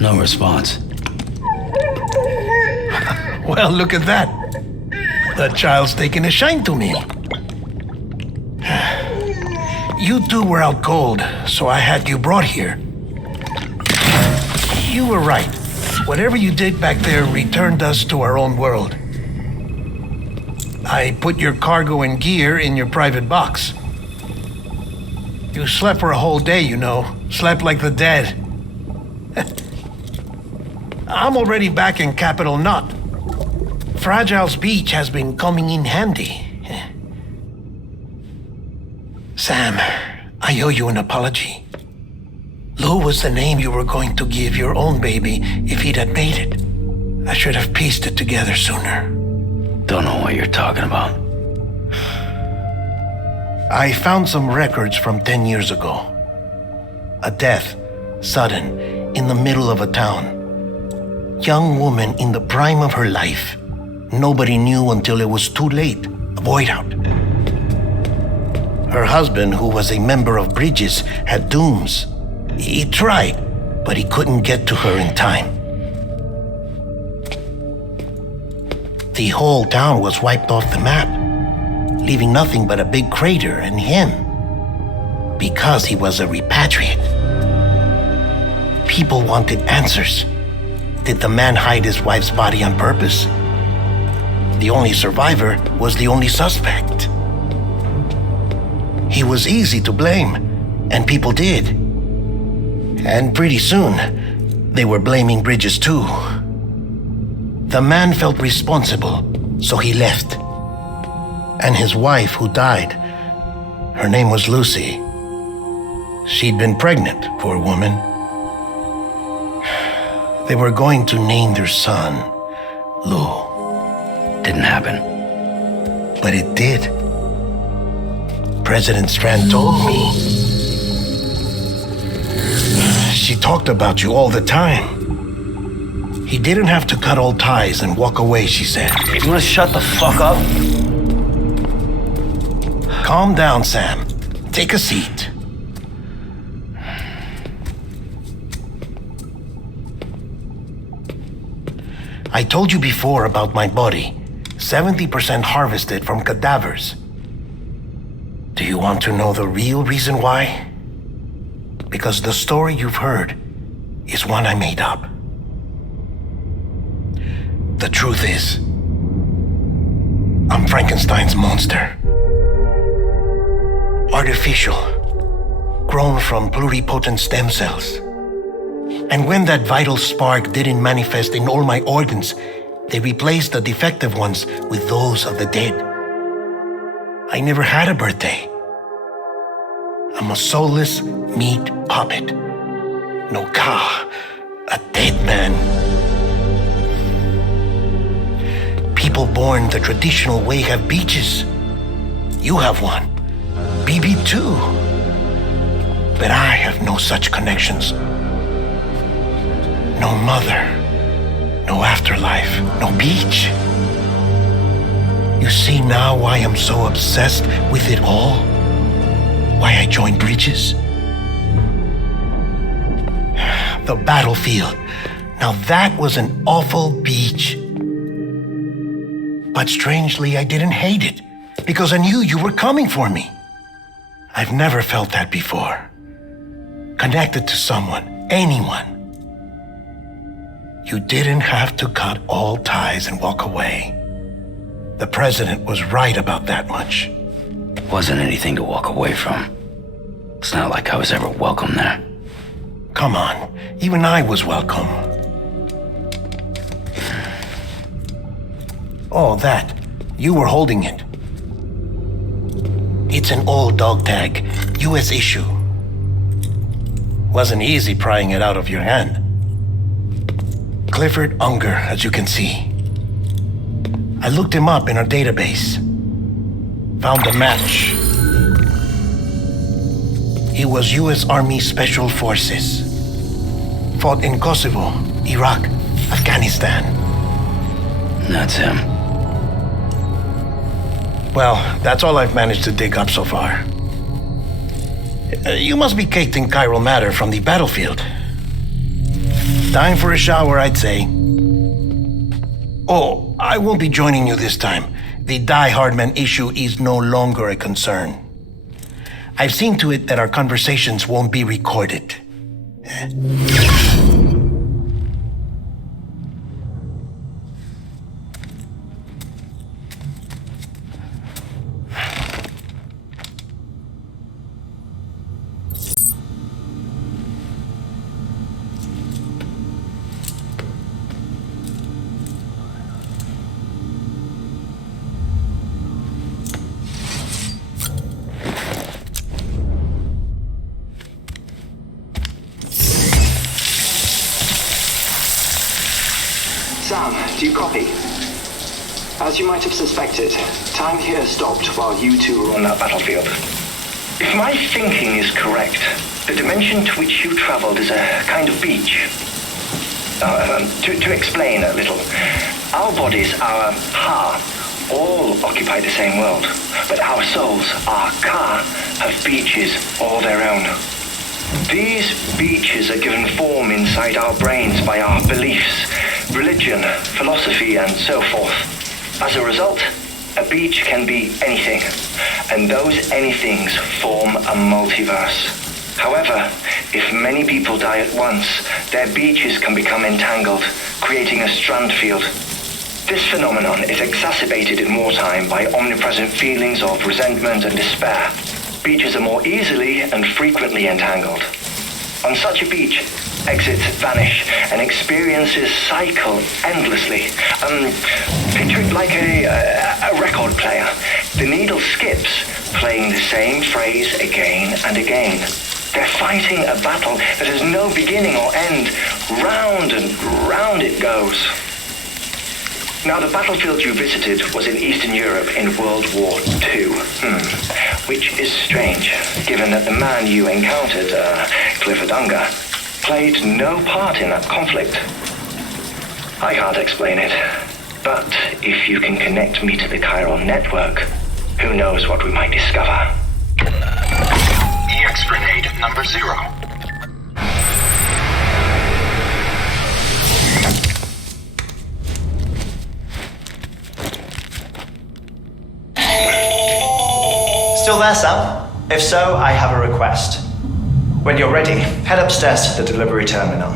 No response. Well, look at that. That child's taking a shine to me. You two were out cold, so I had you brought here. You were right. Whatever you did back there returned us to our own world. I put your cargo and gear in your private box. You slept for a whole day, you know. Slept like the dead. I'm already back in Capital Knot. Fragile's beach has been coming in handy. Sam, I owe you an apology. Lou was the name you were going to give your own baby if he'd had made it. I should have pieced it together sooner. Don't know what you're talking about. I found some records from 10 years ago. A death, sudden, in the middle of a town. Young woman in the prime of her life. Nobody knew until it was too late. A void out. Her husband, who was a member of Bridges, had dooms. He tried, but he couldn't get to her in time. The whole town was wiped off the map, leaving nothing but a big crater and him, because he was a repatriate. People wanted answers. Did the man hide his wife's body on purpose? The only survivor was the only suspect. He was easy to blame, and people did. And pretty soon, they were blaming Bridges too. The man felt responsible, so he left. And his wife, who died, her name was Lucy. She'd been pregnant, poor woman. They were going to name their son Lou. Didn't happen. But it did. President Strand told me. She talked about you all the time. He didn't have to cut all ties and walk away, she said. You wanna shut the fuck up? Calm down, Sam. Take a seat. I told you before about my body. 70% harvested from cadavers. Do you want to know the real reason why? Because the story you've heard is one I made up. The truth is, I'm Frankenstein's monster. Artificial, grown from pluripotent stem cells. And when that vital spark didn't manifest in all my organs, they replaced the defective ones with those of the dead. I never had a birthday. I'm a soulless meat puppet. No ka, a dead man. People born the traditional way have beaches. You have one. BB too. But I have no such connections. No mother, no afterlife, no beach. You see now why I'm so obsessed with it all? Why I joined Bridges? The battlefield. Now that was an awful beach. But strangely, I didn't hate it, because I knew you were coming for me. I've never felt that before. Connected to someone, anyone. You didn't have to cut all ties and walk away. The president was right about that much. Wasn't anything to walk away from. It's not like I was ever welcome there. Come on, even I was welcome. Oh, that. You were holding it. It's an old dog tag, US issue. Wasn't easy prying it out of your hand. Clifford Unger, as you can see. I looked him up in our database. Found a match. He was U.S. Army Special Forces. Fought in Kosovo, Iraq, Afghanistan. That's him. Well, that's all I've managed to dig up so far. You must be caked in chiral matter from the battlefield. Time for a shower, I'd say. Oh, I won't be joining you this time. The Die Hardman issue is no longer a concern. I've seen to it that our conversations won't be recorded. Sam, do you copy? As you might have suspected, time here stopped while you two were on that battlefield. If my thinking is correct, the dimension to which you traveled is a kind of beach. To explain a little, our bodies, our ha, all occupy the same world, but our souls, our ka, have beaches all their own. These beaches are given form inside our brains by our beliefs, religion, philosophy, and so forth. As a result, a beach can be anything, and those anythings form a multiverse. However, if many people die at once, their beaches can become entangled, creating a strand field. This phenomenon is exacerbated in wartime by omnipresent feelings of resentment and despair. Beaches are more easily and frequently entangled. On such a beach, exits vanish and experiences cycle endlessly. Picture it like a record player. The needle skips, playing the same phrase again and again. They're fighting a battle that has no beginning or end. Round and round it goes. Now, the battlefield you visited was in Eastern Europe in World War II. Which is strange, given that the man you encountered, Clifford Unger, played no part in that conflict. I can't explain it, but if you can connect me to the chiral network, who knows what we might discover. EX grenade number 0. Still there, Sam? If so, I have a request. When you're ready, head upstairs to the delivery terminal.